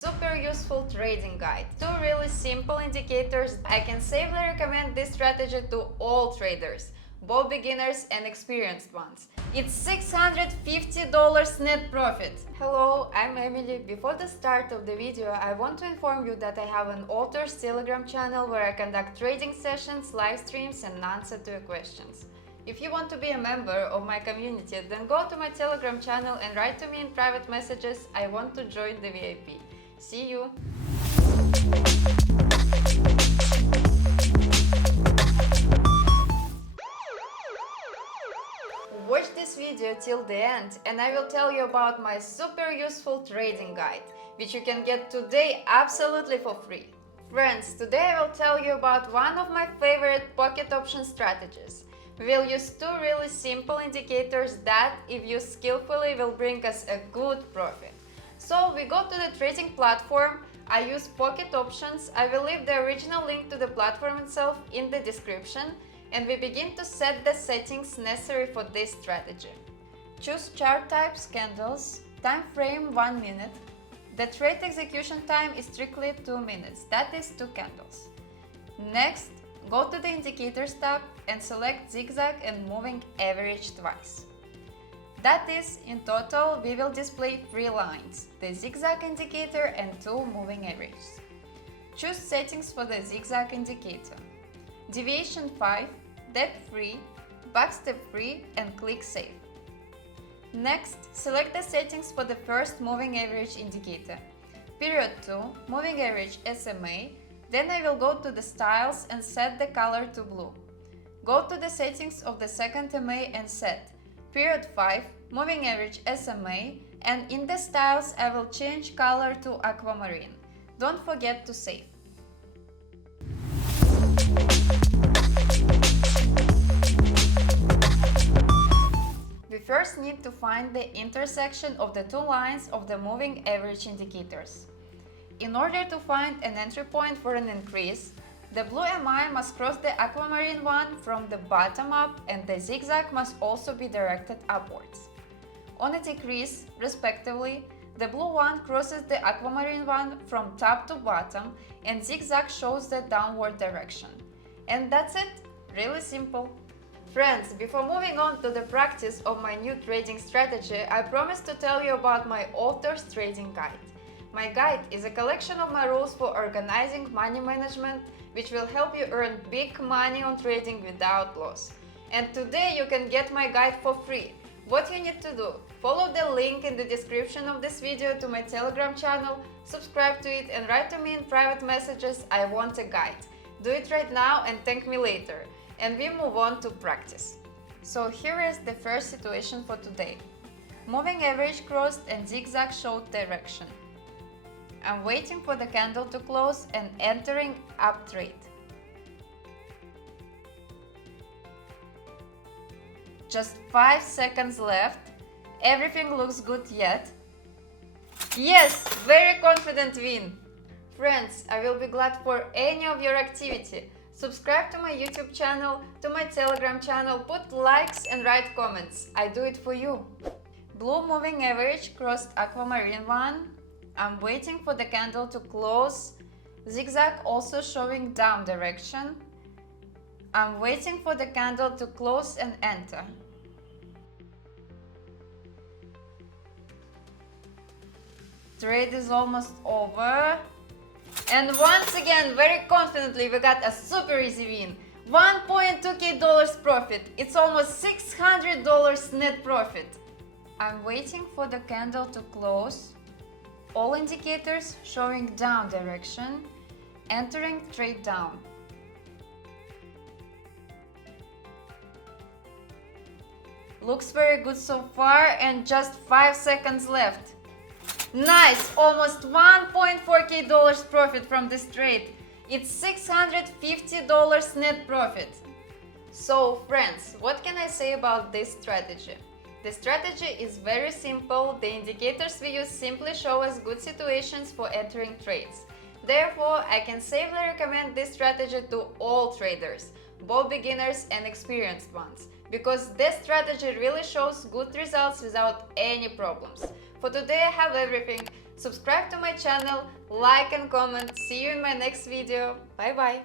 Super useful trading guide. Two really simple indicators. I can safely recommend this strategy to all traders, both beginners and experienced ones. It's $650 net profit. Hello, I'm Emily. Before the start of the video, I want to inform you that I have an author's Telegram channel where I conduct trading sessions, live streams and answer to your questions. If you want to be a member of my community, then go to my Telegram channel and write to me in private messages, I want to join the VIP. See you! Watch this video till the end and I will tell you about my super useful trading guide, which you can get today absolutely for free. Friends, today I will tell you about one of my favorite pocket option strategies. We will use two really simple indicators that, if used skillfully, will bring us a good profit. So we go to the trading platform, I use pocket options, I will leave the original link to the platform itself in the description, and we begin to set the settings necessary for this strategy. Choose chart types, candles, time frame 1 minute. The trade execution time is strictly 2 minutes, that is 2 candles. Next, go to the indicators tab and select Zig Zag and moving average twice. That is, in total, we will display 3 lines, the zigzag indicator and 2 moving averages. Choose settings for the zigzag indicator. Deviation 5, depth free, backstep free and click Save. Next, select the settings for the first moving average indicator. Period 2, moving average SMA, then I will go to the styles and set the color to blue. Go to the settings of the second MA and set Period 5, moving average SMA, and in the styles I will change color to aquamarine. Don't forget to save. We first need to find the intersection of the 2 lines of the moving average indicators. In order to find an entry point for an increase, the blue MI must cross the aquamarine one from the bottom up and the zigzag must also be directed upwards. On a decrease, respectively, the blue one crosses the aquamarine one from top to bottom and zigzag shows the downward direction. And that's it, really simple. Friends, before moving on to the practice of my new trading strategy, I promised to tell you about my author's trading guide. My guide is a collection of my rules for organizing money management, which will help you earn big money on trading without loss. And today you can get my guide for free. What you need to do: follow the link in the description of this video to my Telegram channel, subscribe to it and write to me in private messages, I want a guide. Do it right now and thank me later. And we move on to practice. So here is the first situation for today. Moving average crossed and zigzag showed direction. I'm waiting for the candle to close and entering up trade. Just 5 seconds left. Everything looks good yet. Yes, very confident win. Friends, I will be glad for any of your activity. Subscribe to my YouTube channel, to my Telegram channel, put likes and write comments. I do it for you. Blue moving average crossed aquamarine one. I'm waiting for the candle to close. Zigzag also showing down direction. I'm waiting for the candle to close and enter. Trade is almost over. And once again, very confidently, we got a super easy win. $1.2k profit. It's almost $600 net profit. I'm waiting for the candle to close. All indicators showing down direction. Entering trade down. Looks very good so far and just 5 seconds left. Nice! Almost $1.4k profit from this trade. It's $650 net profit. So friends, what can I say about this strategy? The strategy is very simple. The indicators we use simply show us good situations for entering trades. Therefore, I can safely recommend this strategy to all traders, both beginners and experienced ones, because this strategy really shows good results without any problems. For today I have everything. Subscribe to my channel, like and comment. See you in my next video. Bye bye.